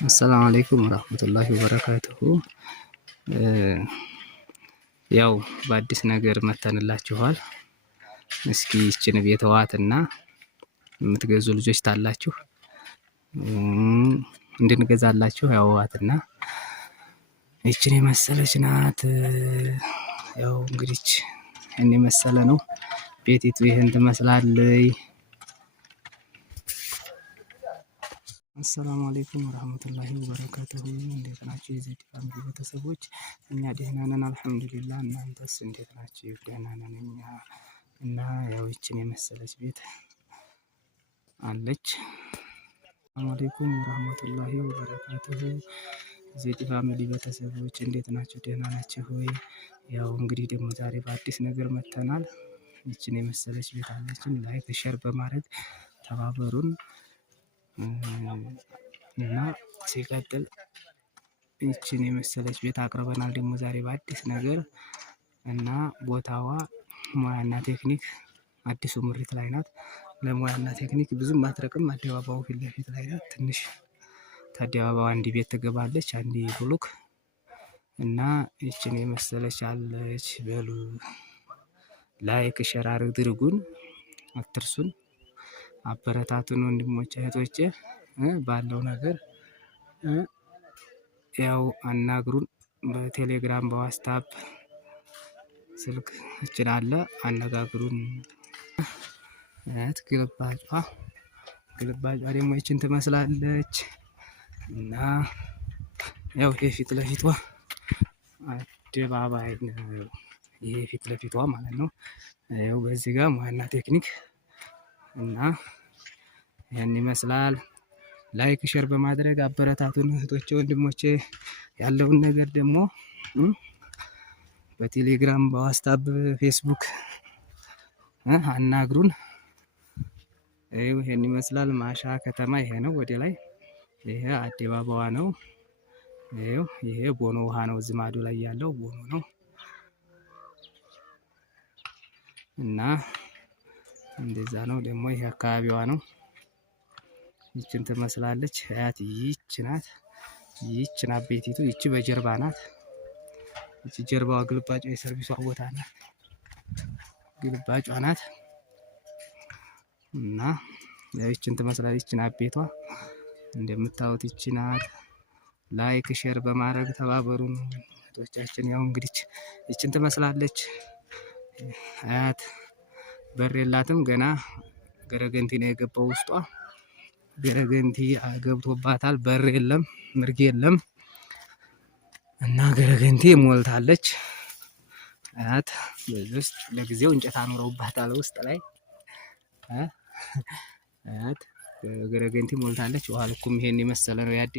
አሰላሙ አለይኩም ወራህመቱላሂ ወበረካቱሁ። ያው በአዲስ ነገር መተንላችኋል። እስኪ ይችን ቤት ዋትና የምትገዙ ልጆች ታላችሁ እንድንገዛላችሁ ያው ዋትና ይችን የመሰለች ናት። ያው እንግዲህ እኔ መሰለ ነው ቤቲቱ ይሄን ትመስላለች። አሰላሙ አለይኩም ወራህመቱላሂ ወበረካቱሁ። እንዴት ናችሁ የዜድ ፋሚሊ ቤተሰቦች? እኛ ደህና ነን አልሐምዱሊላህ። እናንተስ እንዴት ናችሁ? ደህና ነን እኛ። እና ያው ይችን የመሰለች ቤት አለች። አሰላሙ አለይኩም ወራህመቱላሂ ወበረካቱሁ። ዜድ ፋሚሊ ቤተሰቦች እንዴት ናችሁ? ደህና ናችሁ ሆይ? ያው እንግዲህ ደግሞ ዛሬ በአዲስ ነገር መተናል። ይችን የመሰለች ቤት አለችን። ላይክ ሼር በማድረግ ተባበሩን። እና ሲቀጥል ይችን የመሰለች ቤት አቅርበናል ደግሞ ዛሬ በአዲስ ነገር እና ቦታዋ ሙያና ቴክኒክ አዲሱ ምሪት ላይ ናት። ለሙያና ቴክኒክ ብዙም አትረቅም። አደባባዩ ፊት ለፊት ላይ ናት። ትንሽ ከአደባባዩ አንድ ቤት ትገባለች፣ አንድ ብሎክ እና ይችን የመሰለች አለች። በሉ ላይክ ሼር አድርጉን፣ አትርሱን፣ አበረታቱን ወንድሞቼ እህቶቼ። ባለው ነገር ያው አናግሩን። በቴሌግራም በዋትስአፕ ስልክ እችላለ አነጋግሩን። ግልባጯ ደግሞ ይችን ትመስላለች እና ያው ይሄ ፊት ለፊቷ አደባባይ ነው። ይሄ ፊት ለፊቷ ማለት ነው። ያው በዚህ ጋር ሙያና ቴክኒክ እና ያን ይመስላል። ላይክ ሼር በማድረግ አበረታቱን እህቶቼ ወንድሞቼ። ያለውን ነገር ደግሞ በቴሌግራም በዋትስአፕ ፌስቡክ አናግሩን። ይሄን ይመስላል። ማሻ ከተማ ይሄ ነው። ወደ ላይ ይሄ አደባባዋ ነው። ይሄ ቦኖ ውሃ ነው። እዚህ ማዶ ላይ ያለው ቦኖ ነው እና እንደዛ ነው። ደግሞ ይሄ አካባቢዋ ነው። ይችን ትመስላለች። አያት ይች ናት። ይች ናት ቤቲቱ። ይች በጀርባ ናት። ይች ጀርባዋ ግልባጯ የሰርቪሷ ቦታ ናት። ግልባጯ ናት እና ይችን ትመስላለች። ይች ናት ቤቷ እንደምታዩት ይች ናት። ላይክ ሼር በማድረግ ተባበሩን እህቶቻችን። ያው እንግዲህ ይችን ትመስላለች። አያት በር የላትም ገና ገረገንቲ ነው የገባው ውስጧ። ገረገንቲ ገብቶባታል። በር የለም፣ ምርግ የለም እና ገረገንቲ ሞልታለች። አያት በዚህ ውስጥ ለጊዜው እንጨት አኑረውባታል ውስጥ ላይ። አያት ገረገንቲ ሞልታለች። ውሃ ልኩም ይሄን የመሰለ ነው ያደ